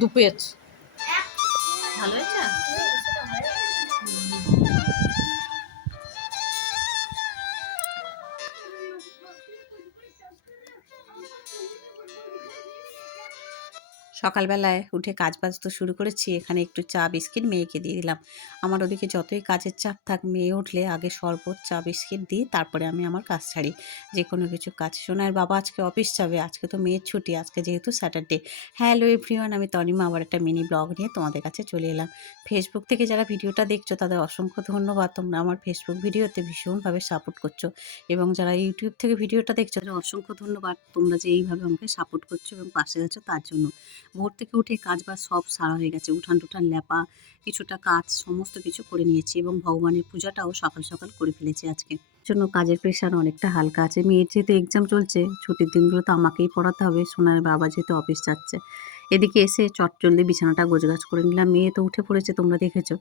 দু পেজ ভালো হয়েছে। সকালবেলায় উঠে কাজবাজ তো শুরু করেছি। এখানে একটু চা বিস্কিট মেয়েকে দিয়ে দিলাম। আমার ওদিকে যতই কাজের চাপ থাক, মেয়ে উঠলে আগে শরবত চা বিস্কিট দিই, তারপরে আমি আমার কাজ ছাড়ি, যে কোনো কিছু কাজ। সোনার বাবা আজকে অফিস যাবে, আজকে তো মেয়ের ছুটি, আজকে যেহেতু স্যাটারডে। হ্যালো এভরিওয়ান, আমি তনিমা আবার একটা মিনি ব্লগ নিয়ে তোমাদের কাছে চলে এলাম। ফেসবুক থেকে যারা ভিডিওটা দেখছো তাদের অসংখ্য ধন্যবাদ। তোমরা আমার ফেসবুক ভিডিওতে ভীষণভাবে সাপোর্ট করছো, এবং যারা ইউটিউব থেকে ভিডিওটা দেখছো তাদের অসংখ্য ধন্যবাদ। তোমরা যে এইভাবে আমাকে সাপোর্ট করছো এবং পাশে আছো তার জন্য। ভোর থেকে উঠে কাজ বাজ সব সারা হয়ে গেছে, উঠান টুঠান ল্যাপা, কিছুটা কাজ সমস্ত কিছু করে নিয়েছি, এবং ভগবানের পূজাটাও সকাল সকাল করে ফেলেছি আজকে। জন্য কাজের প্রেশার অনেকটা হালকা আছে। মেয়ের যেহেতু এক্সাম চলছে, ছুটির দিনগুলো তো আমাকেই পড়াতে হবে, সোনার বাবা যেহেতু অফিস যাচ্ছে। এদিকে এসে চটজলদি বিছানাটা গোছগাছ করে নিলাম। মেয়ে তো উঠে পড়েছে, তোমরা দেখেছো।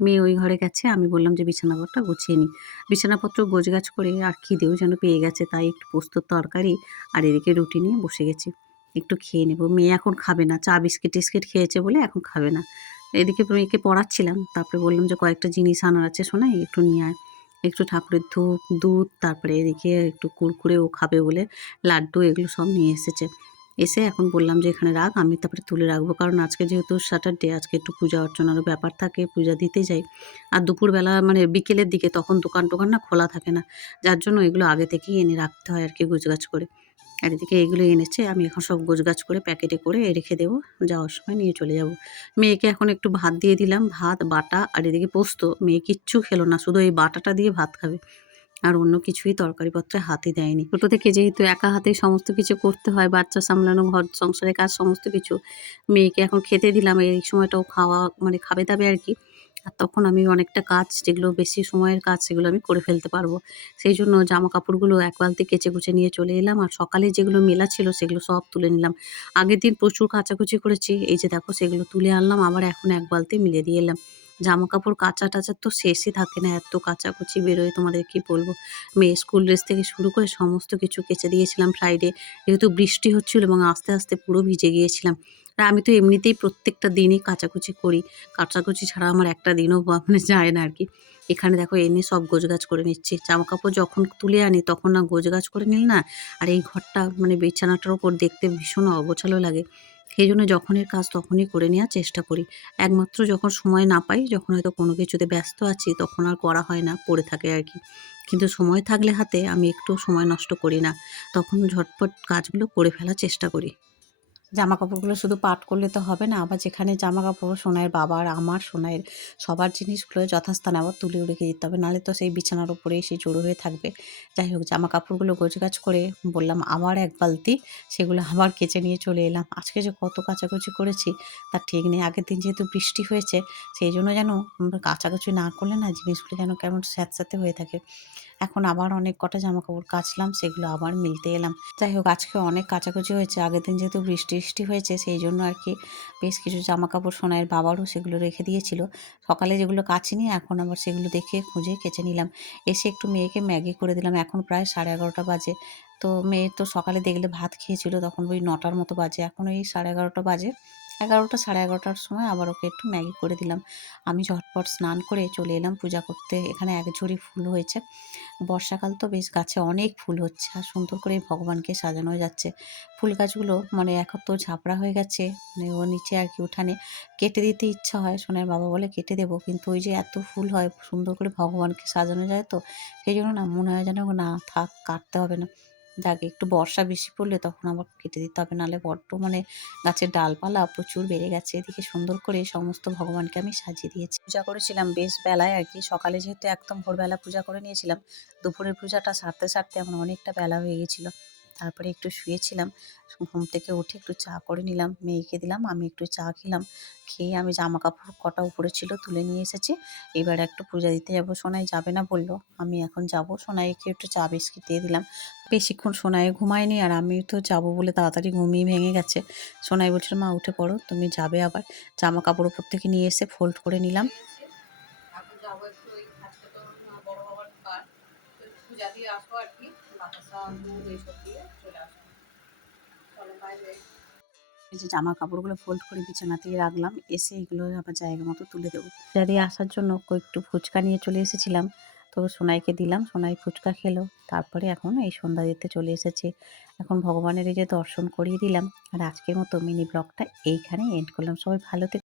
মেয়ে ওই ঘরে গেছে, আমি বললাম যে বিছানাপত্রটা গুছিয়ে নিই। বিছানাপত্র গোছগাছ করে আর খিদেও যেন পেয়ে গেছে, তাই একটু পোস্তর তরকারি আর এদিকে রুটি নিয়ে বসে গেছি। একটু খেয়ে নেব। মেয়ে এখন খাবে না, চা বিস্কিট টিস্কিট খেয়েছে বলে এখন খাবে না। এদিকে মেয়েকে পড়াচ্ছিলাম, তারপরে বললাম যে কয়েকটা জিনিস আনার আছে সোনাই, একটু নিয়ে আয়। একটু ঠাকুরের ধূপ, দুধ, তারপরে এদিকে একটু কুরকুরে ও খাবে বলে লাড্ডু, এগুলো সব নিয়ে এসেছে। এসে এখন বললাম যে এখানে রাখ, আমি তারপরে তুলে রাখবো, কারণ আজকে যেহেতু স্যাটারডে, আজকে একটু পূজা অর্চনারও ব্যাপার থাকে, পূজা দিতে যাই। আর দুপুরবেলা মানে বিকেলের দিকে তখন দোকান টোকান না খোলা থাকে না, যার জন্য এগুলো আগে থেকেই এনে রাখতে হয় আর কি, গোছগাছ করে। আর এদিকে এগুলো এনেছে, আমি এখন সব গোছগাছ করে প্যাকেটে করে রেখে দেবো, যাওয়ার সময় নিয়ে চলে যাব। মেয়েকে এখন একটু ভাত দিয়ে দিলাম, ভাত বাটা আর এদিকে পোস্ত। মেয়ে কিচ্ছু খেলো না, শুধু এই বাটাটা দিয়ে ভাত খাবে, আর অন্য কিছুই তরকারিপত্রে হাতই দেয়নি। ছোটো থেকে যেহেতু একা হাতেই সমস্ত কিছু করতে হয়, বাচ্চা সামলানো, ঘর সংসারের কাজ সমস্ত কিছু, মেয়েকে এখন খেতে দিলাম। এই সময়টাও খাওয়া মানে খাবে দাবে আর কি। আর তখন আমি অনেকটা কাজ, যেগুলো বেশি সময়ের কাজ, সেগুলো আমি করে ফেলতে পারবো। সেই জন্য জামা কাপড়গুলো এক বালতি কেচে কুচে নিয়ে চলে এলাম, আর সকালে যেগুলো মেলা ছিল সেগুলো সব তুলে নিলাম। আগের দিন প্রচুর কাচাকুচি করেছি, এই যে দেখো সেগুলো তুলে আনলাম, আবার এখন এক বালতি মিলে দিয়ে এলাম। জামা কাপড় কাচা টাচার তো শেষই থাকে না, এত কাচাকুচি বেরোয় তোমাদের কি বলবো। মেয়ে স্কুল ড্রেস থেকে শুরু করে সমস্ত কিছু কেচে দিয়েছিলাম ফ্রাইডে, যেহেতু বৃষ্টি হচ্ছিল এবং আস্তে আস্তে পুরো ভিজে গিয়েছিলাম। আর আমি তো এমনিতেই প্রত্যেকটা দিনই কাচাকুচি করি, কাচাকুচি ছাড়া আমার একটা দিনও মানে যায় না আর কি। এখানে দেখো এনে সব গোছগাছ করে নিচ্ছি। জামা কাপড় যখন তুলে আনি তখন না গোছগাছ করে নিল না, আর এই ঘরটা মানে বিছানাটার ওপর দেখতে ভীষণ অগোছালো লাগে। সেই জন্য যখনের কাজ তখনই করে নেওয়ার চেষ্টা করি। একমাত্র যখন সময় না পাই, যখন হয়তো কোনো কিছুতে ব্যস্ত আছি, তখন আর করা হয় না, পড়ে থাকে আর কি। কিন্তু সময় থাকলে হাতে আমি একটু সময় নষ্ট করি না, তখন ঝটপট কাজগুলো করে ফেলার চেষ্টা করি। জামাকাপড়গুলো শুধু পাট করলে তো হবে না, আবার যেখানে জামাকাপড় সোনাইয়ের বাবার, আমার, সোনাইয়ের সবার জিনিসগুলো যথাস্থানে আবার তুলেও রেখে দিতে হবে, নাহলে তো সেই বিছানার উপরে এসে জড়ো হয়ে থাকবে। যাই হোক, জামাকাপড়গুলো গোছগাছ করে বললাম আবার এক বালতি, সেগুলো আবার কেচে নিয়ে চলে এলাম। আজকে যে কত কাচাকুচি করেছি তার ঠিক নেই। আগের দিন যেহেতু বৃষ্টি হয়েছে, সেই জন্য যেন কাচাকুচি না করলে না জিনিসগুলো যেন কেমন স্যাঁতস্যাঁতে হয়ে থাকে। এখন আবার অনেক কটা জামাকাপড় কাচলাম, সেগুলো আবার মিলতে এলাম। যাই হোক, আজকে অনেক কাচাকুচি হয়েছে। আগের দিন যেহেতু বৃষ্টি হয়েছে, সেই জন্য আর কি বেশ কিছু জামাকাপড় সোনাইয়ের বাবারও সেগুলো রেখে দিয়েছিল। সকালে যেগুলো কাচিনি, এখন আবার সেগুলো দেখে খুঁজে কেচে নিলাম। এসে একটু মেয়েকে ম্যাগি করে দিলাম। এখন প্রায় 11:30 বাজে। তো মেয়ে তো সকালে দেখলে ভাত খেয়েছিল, তখন ওই 9টার মতো বাজে, এখন ওই 11:30 বাজে। 11টা 11:30টার সময় আবার ওকে একটু ম্যাগি করে দিলাম। আমি ঝটপট স্নান করে চলে এলাম পূজা করতে। এখানে এক ঝুড়ি ফুল হয়েছে। বর্ষাকাল তো বেশ, গাছে অনেক ফুল হচ্ছে, আর সুন্দর করে ভগবানকে সাজানো যাচ্ছে। ফুল গাছগুলো মানে এক তো ঝাপড়া হয়ে গেছে, মানে ও নিচে আর কি উঠানে কেটে দিতে ইচ্ছা হয়, সোনার বাবা বলে কেটে দেবো, কিন্তু ওই যে এত ফুল হয়, সুন্দর করে ভগবানকে সাজানো যায় তো, সেই জন্য না মনে হয় যেন না থাক, কাটতে হবে না, যাকে একটু বর্ষা বেশি পড়লে তখন আবার কেটে দিতে হবে, নাহলে বড্ড মানে গাছের ডালপালা প্রচুর বেড়ে গেছে। এদিকে সুন্দর করে সমস্ত ভগবানকে আমি সাজিয়ে দিয়েছি। পূজা করেছিলাম বেশ বেলায় আর কি, সকালে যেহেতু একদম ভোরবেলা পূজা করে নিয়েছিলাম, দুপুরের পূজাটা সারতে সারতে আমার অনেকটা বেলা হয়ে গেছিলো। তারপরে একটু শুয়েছিলাম, ঘুম থেকে উঠে একটু চা করে নিলাম, মেয়েকে দিলাম, আমি একটু চা খেলাম। খেয়ে আমি জামা কাপড় কটা উপরে ছিল তুলে নিয়ে এসেছি। এবার একটু পূজা দিতে যাবো। সোনাই যাবে না বললো, আমি এখন যাব। সোনাইকে একটু চা বিস্কিট দিয়ে দিলাম। বেশিক্ষণ সোনাই ঘুমায়নি, আর আমি তো যাবো বলে তাড়াতাড়ি ঘুমিয়ে ভেঙে গেছে। সোনাই বলছিল মা উঠে পড়ো, তুমি যাবে আবার। জামা কাপড় উপর থেকে নিয়ে এসে ফোল্ড করে নিলাম। এখন যাবো একটু, ওই আজকে তো বড় বাবার বার, তো একটু পূজা দিয়ে আসবো আর কি, বাতাসা দুধ এইসব দিয়ে চলে আসবো। চলো, বাই বাই। এই যে জামা কাপড়গুলো ফোল্ড করে বিছানাতেই রাখলাম। এসে এগুলো আবার জায়গা মতো তুলে দেবো। পূজা দিয়ে আসার জন্য একটু ফুচকা নিয়ে চলে এসেছিলাম। তো সোনাইকে দিলাম, সোনাই ফুচকা খেলো। তারপরে এখন এই সন্ধ্যা দিতে চলে এসেছি। এখন ভগবানের এই যে দর্শন করিয়ে দিলাম। আর আজকের মতো মিনি ব্লগটা এইখানেই এন্ড করলাম। সবাই ভালো থেকো।